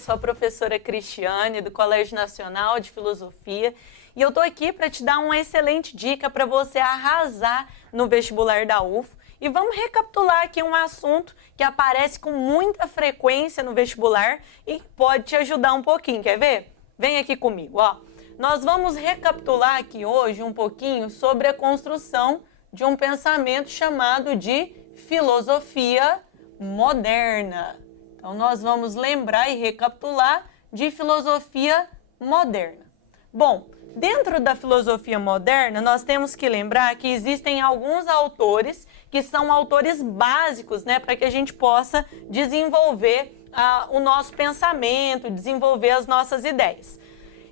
sou a professora Cristiane, do Colégio Nacional de Filosofia, e eu estou aqui para te dar uma excelente dica para você arrasar no vestibular da UFO. E vamos recapitular aqui um assunto que aparece com muita frequência no vestibular e pode te ajudar um pouquinho, quer ver? Vem aqui comigo, ó. Nós vamos recapitular aqui hoje um pouquinho sobre a construção de um pensamento chamado de filosofia moderna. Então, nós vamos lembrar e recapitular de filosofia moderna. Bom, dentro da filosofia moderna, nós temos que lembrar que existem alguns autores que são autores básicos, né, para que a gente possa desenvolver o nosso pensamento, desenvolver as nossas ideias.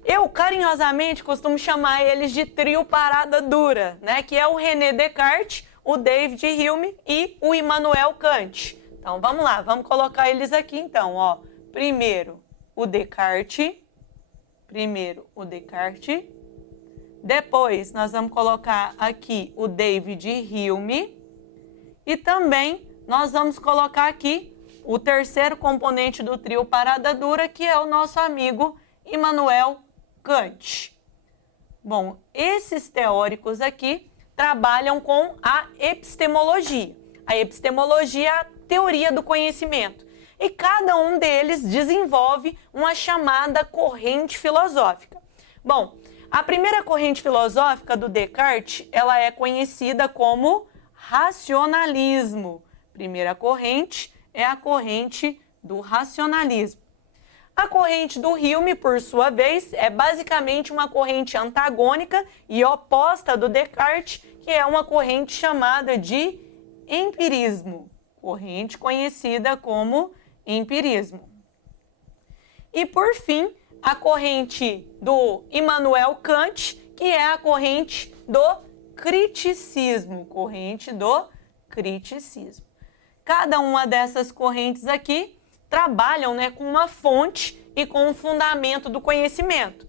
Eu, carinhosamente, costumo chamar eles de trio parada dura, né, que é o René Descartes, o David Hume e o Immanuel Kant. Então, vamos lá, vamos colocar eles aqui, então, ó. Primeiro, o Descartes. Depois, nós vamos colocar aqui o David Hume. E também, nós vamos colocar aqui o terceiro componente do trio parada dura, que é o nosso amigo Immanuel Kant. Bom, esses teóricos aqui trabalham com a epistemologia. A epistemologia é a teoria do conhecimento. E cada um deles desenvolve uma chamada corrente filosófica. Bom, a primeira corrente filosófica do Descartes, ela é conhecida como racionalismo. Primeira corrente é a corrente do racionalismo. A corrente do Hume, por sua vez, é basicamente uma corrente antagônica e oposta do Descartes, que é uma corrente chamada de empirismo. Corrente conhecida como empirismo. E, por fim, a corrente do Immanuel Kant, que é a corrente do criticismo. Corrente do criticismo. Cada uma dessas correntes aqui trabalham, né, com uma fonte e com um fundamento do conhecimento.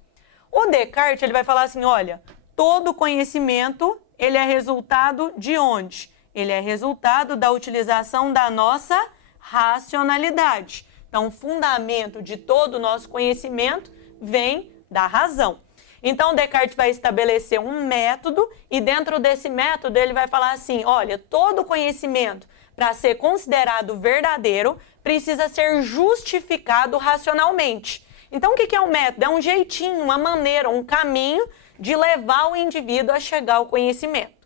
O Descartes, ele vai falar assim, olha, todo conhecimento, ele é resultado de onde? Ele é resultado da utilização da nossa racionalidade. Então, o fundamento de todo o nosso conhecimento vem da razão. Então, Descartes vai estabelecer um método e dentro desse método ele vai falar assim, olha, todo conhecimento, para ser considerado verdadeiro, precisa ser justificado racionalmente. Então, o que é um método? É um jeitinho, uma maneira, um caminho de levar o indivíduo a chegar ao conhecimento.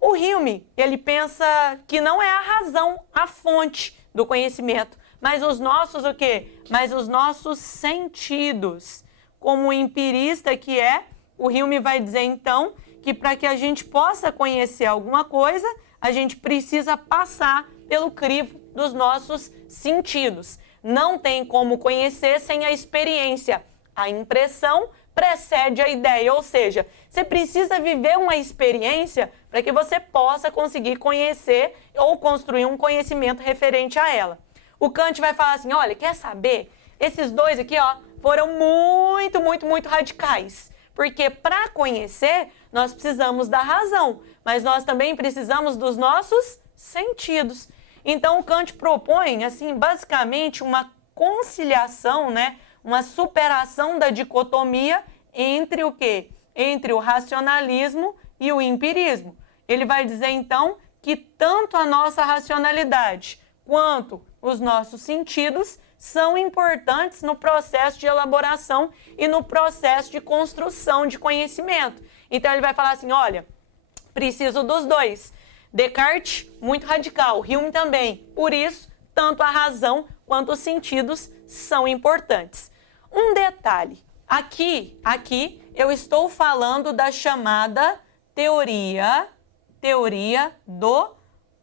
O Hume, ele pensa que não é a razão a fonte do conhecimento, mas os nossos o quê? Mas os nossos sentidos. Como empirista que é, o Hume vai dizer então que para que a gente possa conhecer alguma coisa, a gente precisa passar pelo crivo dos nossos sentidos. Não tem como conhecer sem a experiência. A impressão precede a ideia, ou seja, você precisa viver uma experiência para que você possa conseguir conhecer ou construir um conhecimento referente a ela. O Kant vai falar assim, olha, quer saber? Esses dois aqui, ó, foram muito radicais. Porque para conhecer, nós precisamos da razão, mas nós também precisamos dos nossos sentidos. Então, o Kant propõe, assim, basicamente uma conciliação, né? Uma superação da dicotomia entre o quê? Entre o racionalismo e o empirismo. Ele vai dizer, então, que tanto a nossa racionalidade quanto os nossos sentidos são importantes no processo de elaboração e no processo de construção de conhecimento. Então, ele vai falar assim, olha, preciso dos dois. Descartes, muito radical, Hume também. Por isso, tanto a razão quanto os sentidos são importantes. Um detalhe, aqui eu estou falando da chamada teoria do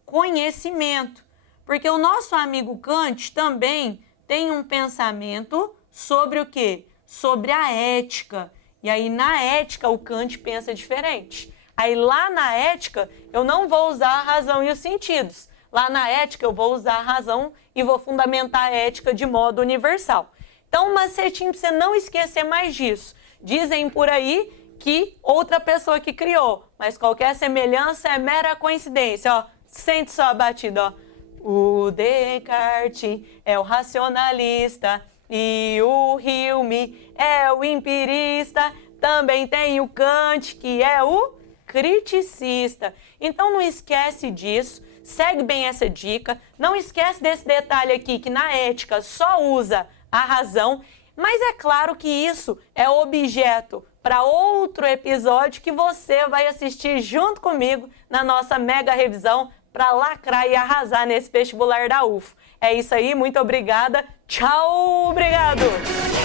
conhecimento. Porque o nosso amigo Kant também tem um pensamento sobre o quê? Sobre a ética. E aí, na ética, o Kant pensa diferente. Aí, lá na ética, eu não vou usar a razão e os sentidos. Lá na ética, eu vou usar a razão e vou fundamentar a ética de modo universal. Então, um macetinho para você não esquecer mais disso. Dizem por aí que outra pessoa que criou, mas qualquer semelhança é mera coincidência. Ó, sente só a batida, ó. O Descartes é o racionalista, E o Hume é o empirista. Também tem o Kant, que é o criticista. Então não esquece disso, segue bem essa dica. Não esquece desse detalhe aqui, que na ética só usa a razão. Mas é claro que isso é objeto para outro episódio que você vai assistir junto comigo na nossa mega revisão para lacrar e arrasar nesse vestibular da UFO. É isso aí, muito obrigada. Tchau, obrigado!